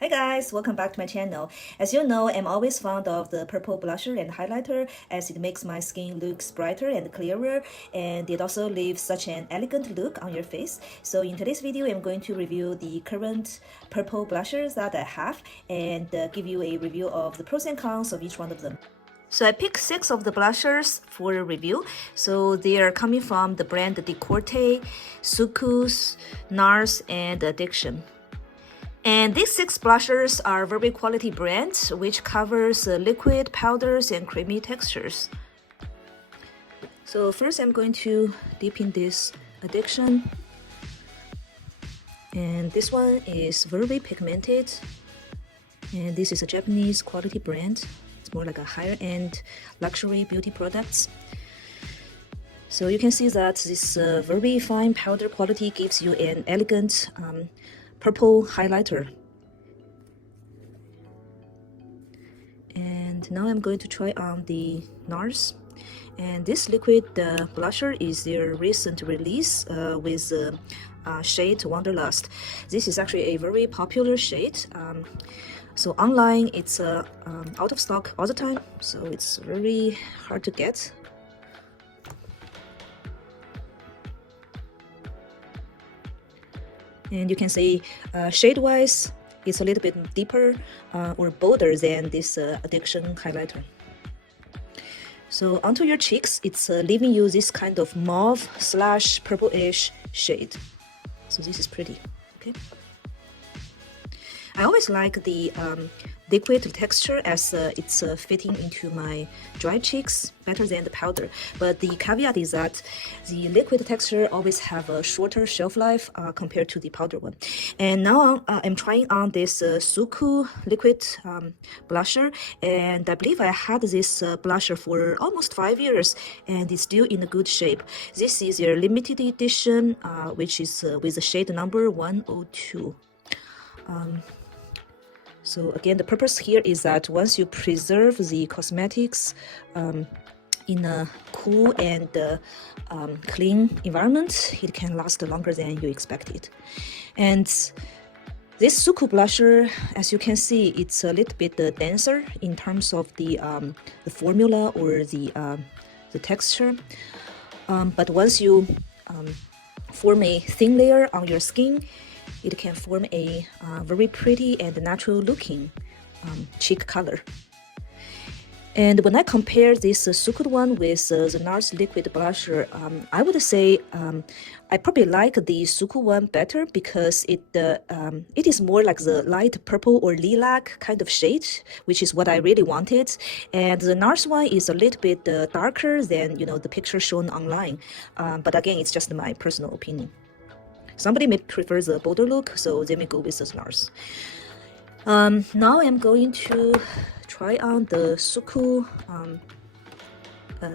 Hey guys, welcome back to my channel. As you know, I'm always fond of the purple blusher and highlighter as it makes my skin look brighter and clearer, and it also leaves such an elegant look on your face. So in today's video, I'm going to review the current purple blushers that I have and give you a review of the pros and cons of each one of them. So I picked 6 of the blushers for a review. So they are coming from the brand Decorte, Suqqu, NARS, and Addiction. And these 6 blushers are very quality brands, which covers liquid, powders, and creamy textures. So first I'm going to dip in this Addiction. And this one is very pigmented. And this is a Japanese quality brand. It's more like a higher-end luxury beauty products. So you can see that this very fine powder quality gives you an elegant purple highlighter. And now I'm going to try on the NARS. And this liquid blusher is their recent release with shade Wanderlust. This is actually a very popular shade. So online it's out of stock all the time, so it's very hard to get. And you can see shade-wise, it's a little bit deeper or bolder than this Addiction highlighter. So onto your cheeks, it's leaving you this kind of mauve / purplish shade. So this is pretty, okay? I always like the liquid texture as it's fitting into my dry cheeks better than the powder. But the caveat is that the liquid texture always have a shorter shelf life compared to the powder one. And now I'm trying on this Suqqu liquid blusher, and I believe I had this blusher for almost 5 years, and it's still in a good shape. This is your limited edition, which is with the shade number 102. So again, the purpose here is that once you preserve the cosmetics in a cool and clean environment, it can last longer than you expected. And this Suqqu blusher, as you can see, it's a little bit denser in terms of the formula or the texture. But once you form a thin layer on your skin, it can form a very pretty and natural looking cheek color. And when I compare this Suqqu one with the NARS liquid blusher, I would say I probably like the Suqqu one better because it is more like the light purple or lilac kind of shade, which is what I really wanted. And the NARS one is a little bit darker than the picture shown online. But again, it's just my personal opinion. Somebody may prefer the bolder look, so they may go with the NARS. Now I'm going to try on the Suqqu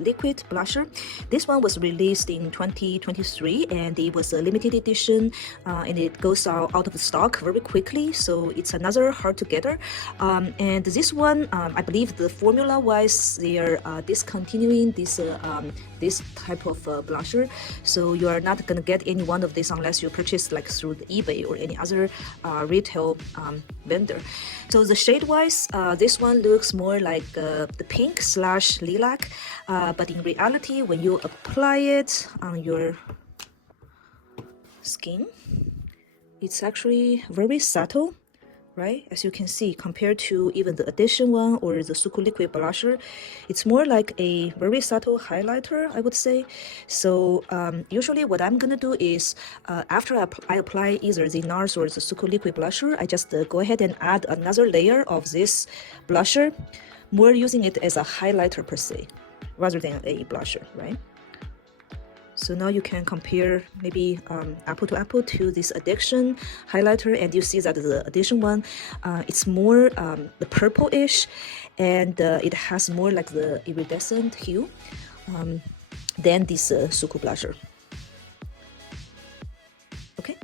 liquid blusher. This one was released in 2023 and it was a limited edition, and it goes out of stock very quickly, so it's another hard to getter. And this one, I believe the formula wise they are discontinuing this type of blusher, so you are not gonna get any one of these unless you purchase like through the eBay or any other retail vendor. So the shade wise, this one looks more like the pink / lilac, but in reality when you apply it on your skin, it's actually very subtle, right? As you can see, compared to even the Addition one or the Suqqu liquid blusher, it's more like a very subtle highlighter, I would say. So usually what I'm gonna do is after I apply either the NARS or the Suqqu liquid blusher, I just go ahead and add another layer of this blusher, more using it as a highlighter per se rather than a blusher, right? So now you can compare maybe apple to apple to this Addiction highlighter, and you see that the Addition one, it's more the purple-ish, and it has more like the iridescent hue than this Suqqu blusher. Okay.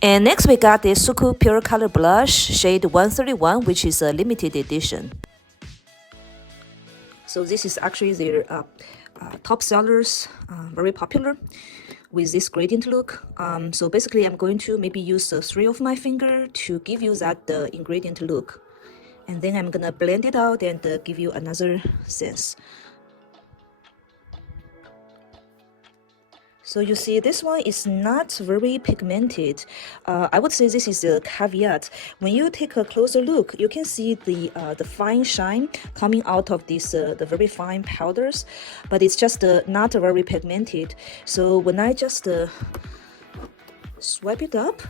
And next we got the Suqqu Pure Color Blush shade 131, which is a limited edition. So this is actually their top sellers, very popular. with this gradient look. So basically I'm going to maybe use 3 of my finger to give you that ingredient look, and then I'm gonna blend it out and give you another sense. So you see, this one is not very pigmented. I would say this is a caveat. When you take a closer look, you can see the fine shine coming out of this the very fine powders, but it's just not very pigmented. So when I just swipe it up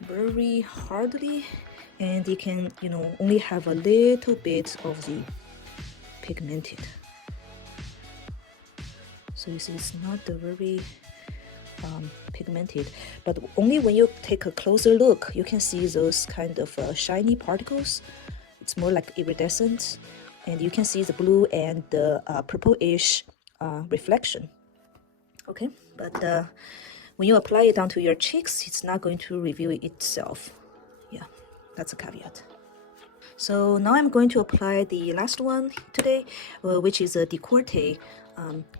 very hardly, and you can, you know, only have a little bit of the pigmented. So you see, it's not very pigmented, but only when you take a closer look, you can see those kind of shiny particles. It's more like iridescent, and you can see the blue and the purplish reflection. Okay, but when you apply it onto your cheeks, it's not going to reveal itself. Yeah, that's a caveat. So now I'm going to apply the last one today, which is a Decorte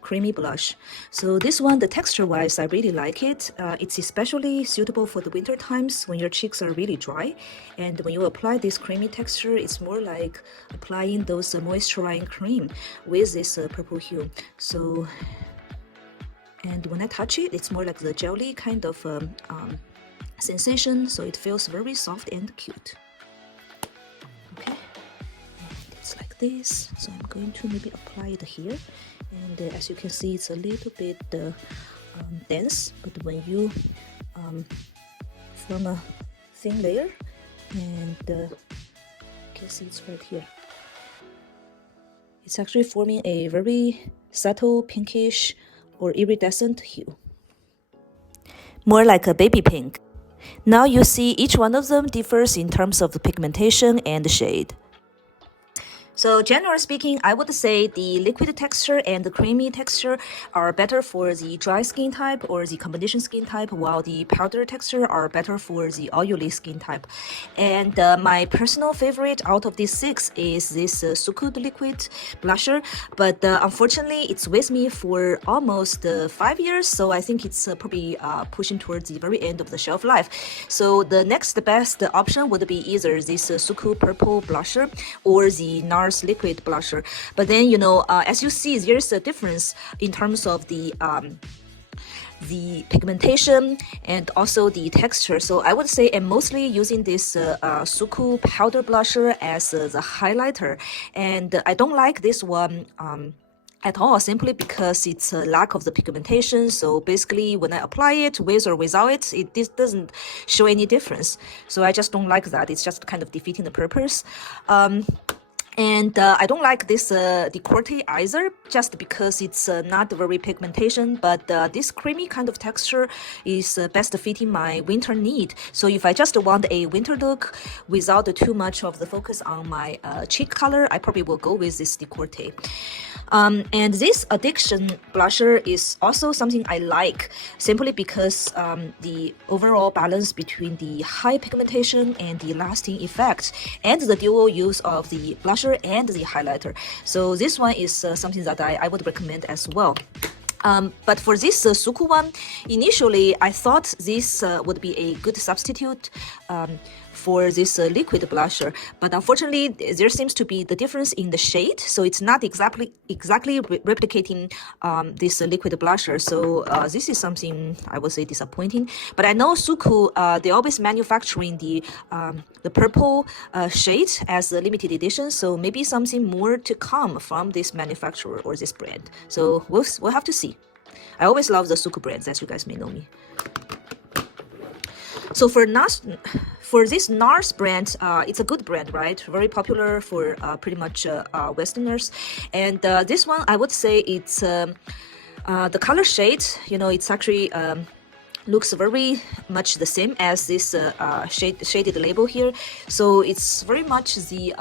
creamy blush. So this one, the texture wise, I really like it. It's especially suitable for the winter times when your cheeks are really dry, and when you apply this creamy texture, it's more like applying those moisturizing cream with this purple hue. So, and when I touch it, it's more like the jelly kind of sensation, so it feels very soft and cute. Okay, and it's like this. So I'm going to maybe apply it here, and as you can see, it's a little bit dense, but when you form a thin layer, and you can see it's right here, it's actually forming a very subtle pinkish or iridescent hue, more like a baby pink. Now you see each one of them differs in terms of the pigmentation and the shade. So generally speaking, I would say the liquid texture and the creamy texture are better for the dry skin type or the combination skin type, while the powder texture are better for the oily skin type. And my personal favorite out of these 6 is this Suqqu liquid blusher, but unfortunately it's with me for almost 5 years, so I think it's probably pushing towards the very end of the shelf life. So the next best option would be either this Suqqu purple blusher or the nars liquid blusher. But then, you know, as you see, there's a difference in terms of the pigmentation and also the texture. So I would say I'm mostly using this Suqqu powder blusher as the highlighter, and I don't like this one at all, simply because it's a lack of the pigmentation. So basically when I apply it with or without it, this doesn't show any difference. So I just don't like that. It's just kind of defeating the purpose. And I don't like this Decorte either, just because it's not very pigmentation, but this creamy kind of texture is best fitting my winter need. So if I just want a winter look without too much of the focus on my cheek color, I probably will go with this Decorte. And this Addiction blusher is also something I like, simply because the overall balance between the high pigmentation and the lasting effect, and the dual use of the blusher and the highlighter. So this one is something that I would recommend as well. But for this Suqqu one, initially I thought this would be a good substitute for this liquid blusher, but unfortunately there seems to be the difference in the shade, so it's not exactly replicating this liquid blusher. So this is something I would say disappointing. But I know Suqqu, they're always manufacturing the purple shade as a limited edition, so maybe something more to come from this manufacturer or this brand. So we'll have to see. I always love the Suqqu brands, as you guys may know me. So for this NARS brand, it's a good brand, right? Very popular for pretty much Westerners. And this one, I would say it's the color shade, you know, it's actually looks very much the same as this shaded label here. So it's very much the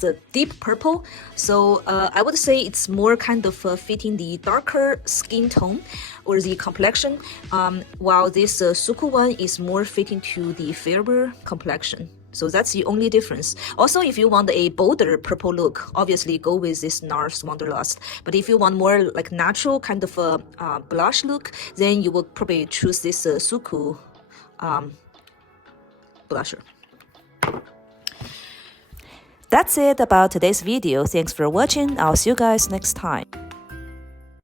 the deep purple. So I would say it's more kind of fitting the darker skin tone or the complexion, while this Suqqu one is more fitting to the fairer complexion. So that's the only difference. Also, if you want a bolder purple look, obviously go with this NARS Wanderlust. But if you want more like natural kind of a blush look, then you will probably choose this Suqqu blusher. That's it about today's video. Thanks for watching. I'll see you guys next time.